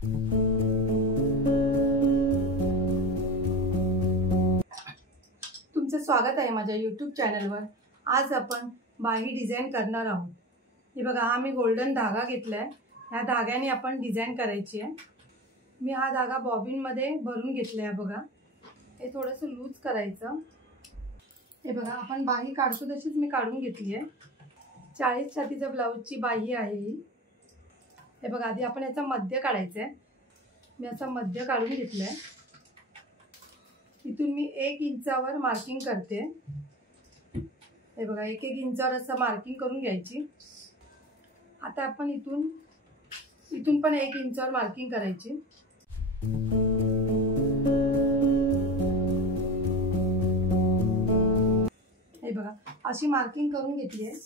तुमचं स्वागत आहे माझ्या यूट्यूब चॅनलवर। आज आपण बाही डिझाईन करणार आहोत। हे बघा, हा मी गोल्डन धागा घेतलाय। ह्या धाग्याने आपण डिझाईन करायची आहे। मी हा धागा बॉबिन मध्ये भरून घेतलाय। बघा, हे थोडंसं लूज करायचं। हे बघा, आपण बाही काढतो तशीच मी काढून घेतली आहे। 40 छातीच्या ब्लाऊजची बाही आहे ही। हे बघा, आधी आपण याचा मध्य काढायचा आहे। मी याचा मध्य काढून घेतलाय। इथून मी 1 इंचावर मार्किंग करते। हे बघा, 1-1 इंचावर असं मार्किंग करून घ्यायची। आता आपण इथून पण 1 इंचावर मार्किंग करायची। हे बघा, अशी मार्किंग करून घेतली आहे।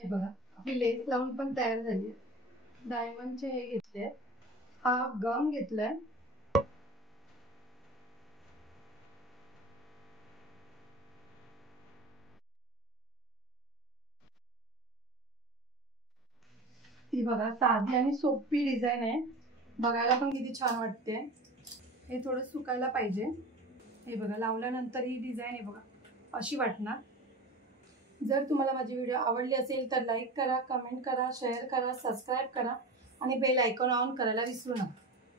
हे बघा, आपली लेस लावून पण तयार झाली। डायमंडचे हे घेतले, हा गम घेतलाय। ही बघा, साधी आणि सोपी डिझाईन आहे। बघायला पण किती छान वाटते। हे थोडं सुकायला पाहिजे। हे बघा, लावल्यानंतर ही डिझाईन आहे बघा, अशी वाटणार। जर तुम्हाला माझी व्हिडिओ आवडली असेल तर लाईक करा, कमेंट करा, शेअर करा, सबस्क्राईब करा आणि बेल आयकॉन ऑन करायला विसरू नका।